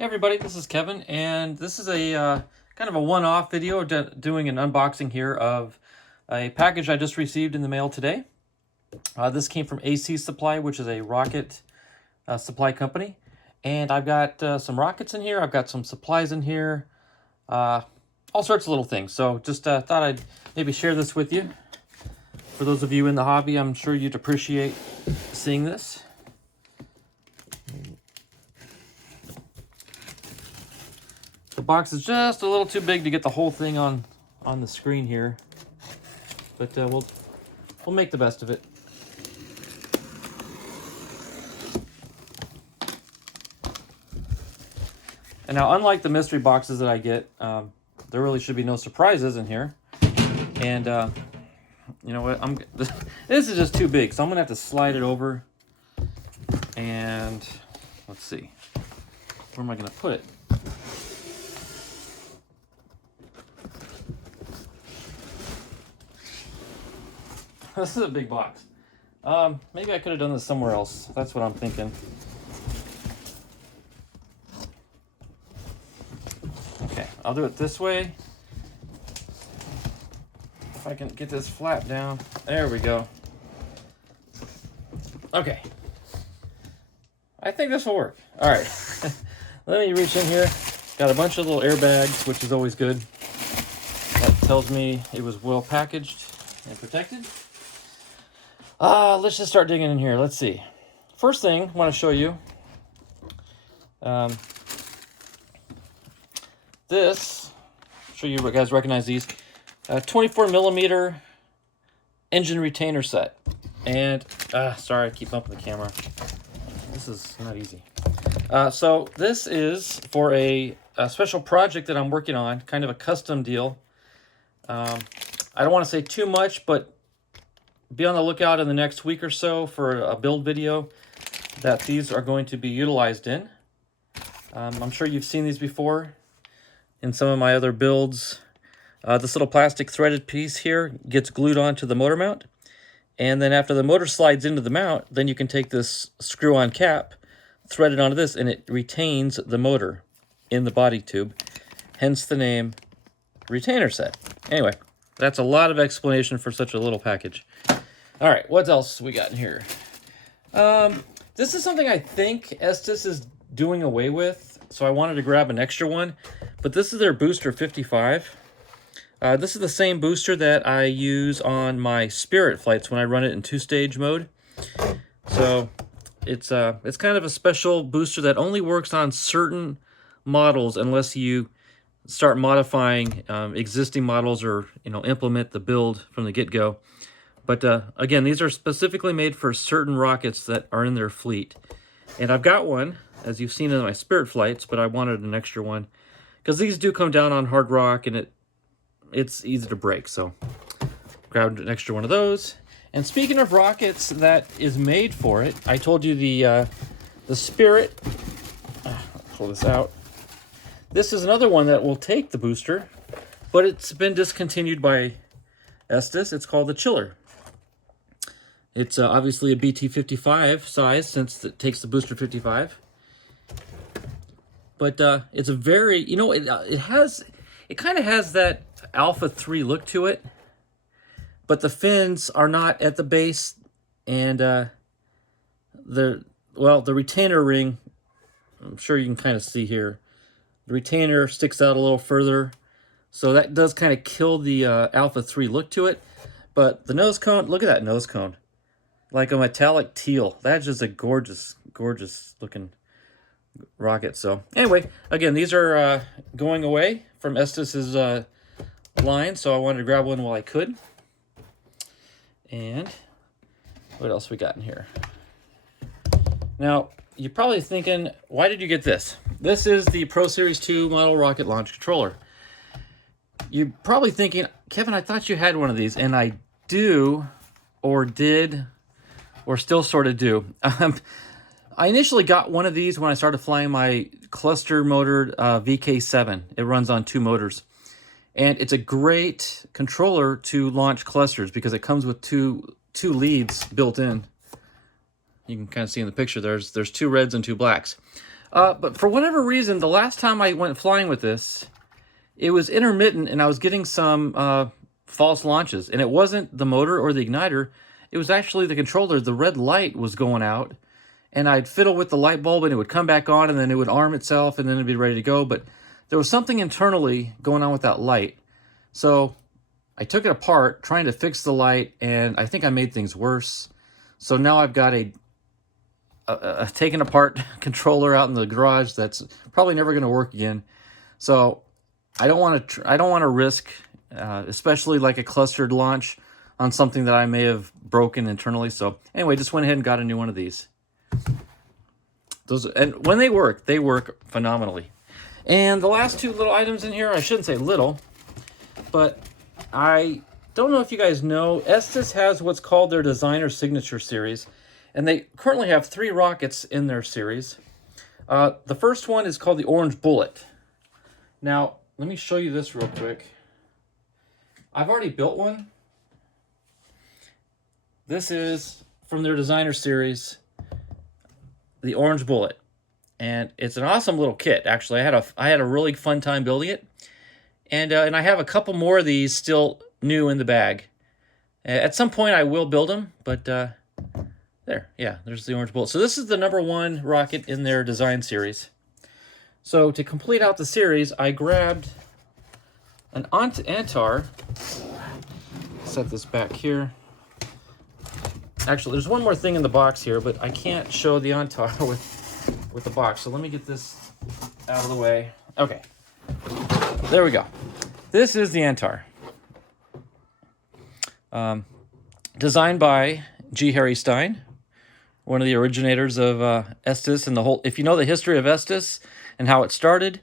Hey everybody, this is Kevin, and this is a kind of a one-off video doing an unboxing here of a package I just received in the mail today. This came from AC Supply, which is a rocket supply company, and I've got some rockets in here, I've got some supplies in here, all sorts of little things. So just thought I'd maybe share this with you. For those of you in the hobby, I'm sure you'd appreciate seeing this. The box is just a little too big to get the whole thing on the screen here, but we'll make the best of it. And now, unlike the mystery boxes that I get, there really should be no surprises in here. And you know what? This is just too big, so I'm gonna have to slide it over. And let's see, where am I gonna put it? This is a big box. Maybe I could have done this somewhere else. That's what I'm thinking. Okay, I'll do it this way. If I can get this flap down. There we go. Okay. I think this will work. All right. Let me reach in here. Got a bunch of little airbags, which is always good. That tells me it was well packaged and protected. Let's just start digging in here. Let's see. First thing I want to show you. This. Show you what guys recognize these. 24 millimeter engine retainer set. And sorry, I keep bumping the camera. This is not easy. So this is for a special project that I'm working on, kind of a custom deal. I don't want to say too much, but be on the lookout in the next week or so for a build video that these are going to be utilized in. I'm sure you've seen these before in some of my other builds. This little plastic threaded piece here gets glued onto the motor mount. And then after the motor slides into the mount, then you can take this screw-on cap, thread it onto this, and it retains the motor in the body tube. Hence the name retainer set. Anyway, that's a lot of explanation for such a little package. All right, what else we got in here? This is something I think Estes is doing away with, so I wanted to grab an extra one. But this is their Booster 55. This is the same booster that I use on my Spirit flights when I run it in two-stage mode. So it's kind of a special booster that only works on certain models unless you start modifying existing models or implement the build from the get-go. But again, these are specifically made for certain rockets that are in their fleet. And I've got one, as you've seen in my Spirit flights, but I wanted an extra one. Because these do come down on hard rock, and it's easy to break. So grabbed an extra one of those. And speaking of rockets that is made for it, I told you the Spirit... pull this out. This is another one that will take the booster, but it's been discontinued by Estes. It's called the Chiller. It's obviously a BT-55 size since it takes the Booster 55. But it's a very, it kind of has that Alpha 3 look to it. But the fins are not at the base, and the retainer ring, I'm sure you can kind of see here. The retainer sticks out a little further. So that does kind of kill the Alpha 3 look to it. But the nose cone, look at that nose cone. Like a metallic teal. That's just a gorgeous, gorgeous looking rocket. So anyway, again, these are going away from Estes's line. So I wanted to grab one while I could. And what else we got in here? Now, you're probably thinking, why did you get this? This is the Pro Series 2 model rocket launch controller. You're probably thinking, Kevin, I thought you had one of these, and I do, or did, or still sort of do. I initially got one of these when I started flying my cluster-motored VK7. It runs on 2 motors. And it's a great controller to launch clusters because it comes with two leads built in. You can kind of see in the picture, there's 2 reds and 2 blacks. But for whatever reason, the last time I went flying with this, it was intermittent and I was getting some false launches. And it wasn't the motor or the igniter. It was actually the controller. The red light was going out. And I'd fiddle with the light bulb and it would come back on and then it would arm itself and then it'd be ready to go. But there was something internally going on with that light. So I took it apart trying to fix the light and I think I made things worse. So now I've got a taken apart controller out in the garage that's probably never going to work again. So I don't want to risk, especially like a clustered launch on something that I may have broken internally. So anyway, just went ahead and got a new one of these. And when they work phenomenally. And the last two little items in here, I shouldn't say little, but I don't know if you guys know, Estes has what's called their Designer Signature Series, and they currently have 3 rockets in their series. The first one is called the Orange Bullet. Now, let me show you this real quick. I've already built one. This is from their Designer Series, the Orange Bullet. And it's an awesome little kit, actually. I had a really fun time building it. And I have a couple more of these still new in the bag. At some point I will build them, but there's the Orange Bullet. So this is the #1 rocket in their design series. So to complete out the series, I grabbed an Antar. Set this back here. Actually, there's one more thing in the box here, but I can't show the Antar with the box. So let me get this out of the way. Okay. There we go. This is the Antar. Designed by G. Harry Stine, one of the originators of Estes and the whole... If you know the history of Estes and how it started,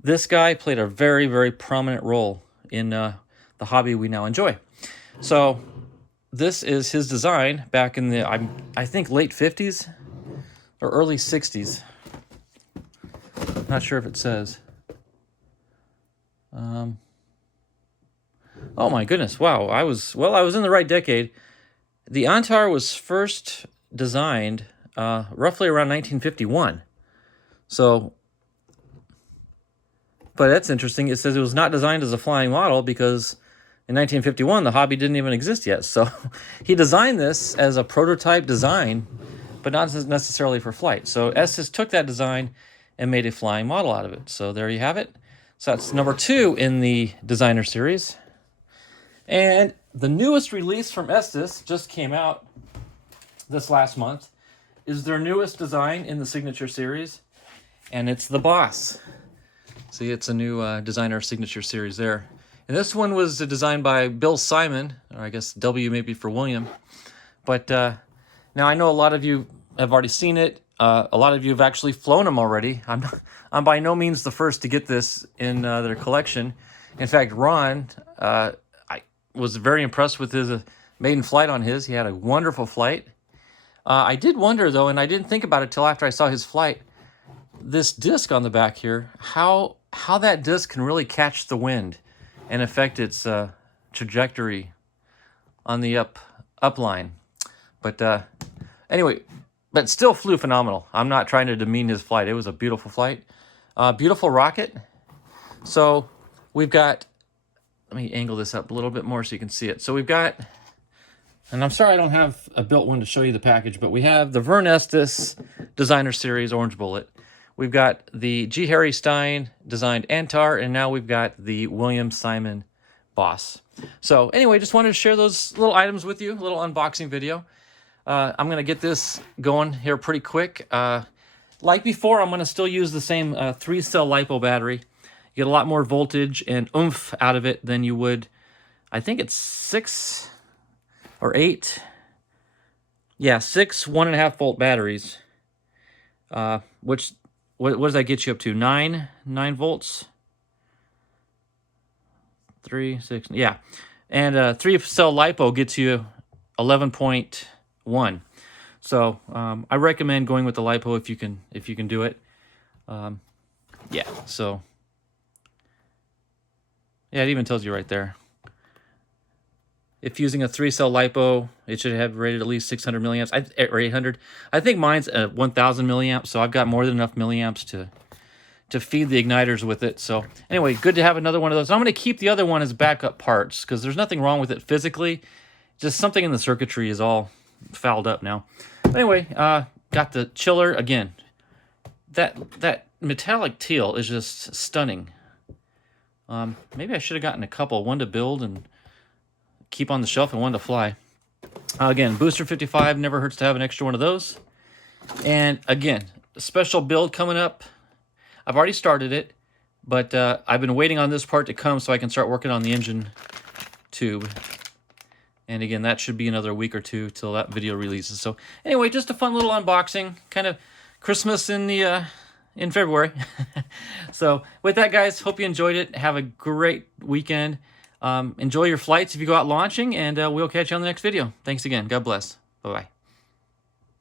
this guy played a very, very prominent role in the hobby we now enjoy. So this is his design back in the, I think, late 50s or early 60s. Not sure if it says. Oh my goodness, wow, I was in the right decade. The Antar was first designed roughly around 1951. So, but that's interesting. It says it was not designed as a flying model because in 1951 the hobby didn't even exist yet. So he designed this as a prototype design, but not necessarily for flight. So Estes took that design and made a flying model out of it. So there you have it. So that's #2 in the Designer Series. And the newest release from Estes just came out this last month, is their newest design in the Signature Series, and it's the Boss. See, it's a new Designer Signature Series there. And this one was designed by Bill Simon, or I guess W maybe for William. But now I know a lot of you have already seen it. A lot of you have actually flown them already. I'm by no means the first to get this in their collection. In fact, Ron, I was very impressed with his maiden flight on his. He had a wonderful flight. I did wonder, though, and I didn't think about it till after I saw his flight, this disc on the back here, how that disc can really catch the wind and affect its trajectory on the up line. But anyway, but still flew phenomenal. I'm not trying to demean his flight. It was a beautiful flight. Beautiful rocket. So we've got, let me angle this up a little bit more so you can see it. So we've got, and I'm sorry I don't have a built one to show you the package, but we have the Vern Estes Designer Series Orange Bullet. We've got the G. Harry Stine designed Antar, and now we've got the William Simon Boss. So anyway, just wanted to share those little items with you, a little unboxing video. I'm going to get this going here pretty quick. Like before, I'm going to still use the same 3-cell LiPo battery. You get a lot more voltage and oomph out of it than you would, I think it's 6 or 8. Yeah, 6 1.5 volt batteries. Which, what does that get you up to? 9 volts? 3, 6, yeah. And 3-cell LiPo gets you 11.1. So I recommend going with the LiPo if you can do it. Yeah, so yeah, it even tells you right there. If using a 3-cell LiPo, it should have rated at least 600 milliamps, or 800. I think mine's 1,000 milliamps, so I've got more than enough milliamps to feed the igniters with it. So anyway, good to have another one of those. I'm going to keep the other one as backup parts because there's nothing wrong with it physically. Just something in the circuitry is all fouled up now. But anyway, got the chiller again. That metallic teal is just stunning. Maybe I should have gotten a couple, one to build and keep on the shelf and one to fly. Again, Booster 55, never hurts to have an extra one of those. And again, a special build coming up. I've already started it, but I've been waiting on this part to come so I can start working on the engine tube. And again, that should be another week or two till that video releases. So anyway, just a fun little unboxing, kind of Christmas in the in February. So with that, guys, hope you enjoyed it. Have a great weekend. Enjoy your flights if you go out launching, and we'll catch you on the next video. Thanks again. God bless. Bye-bye.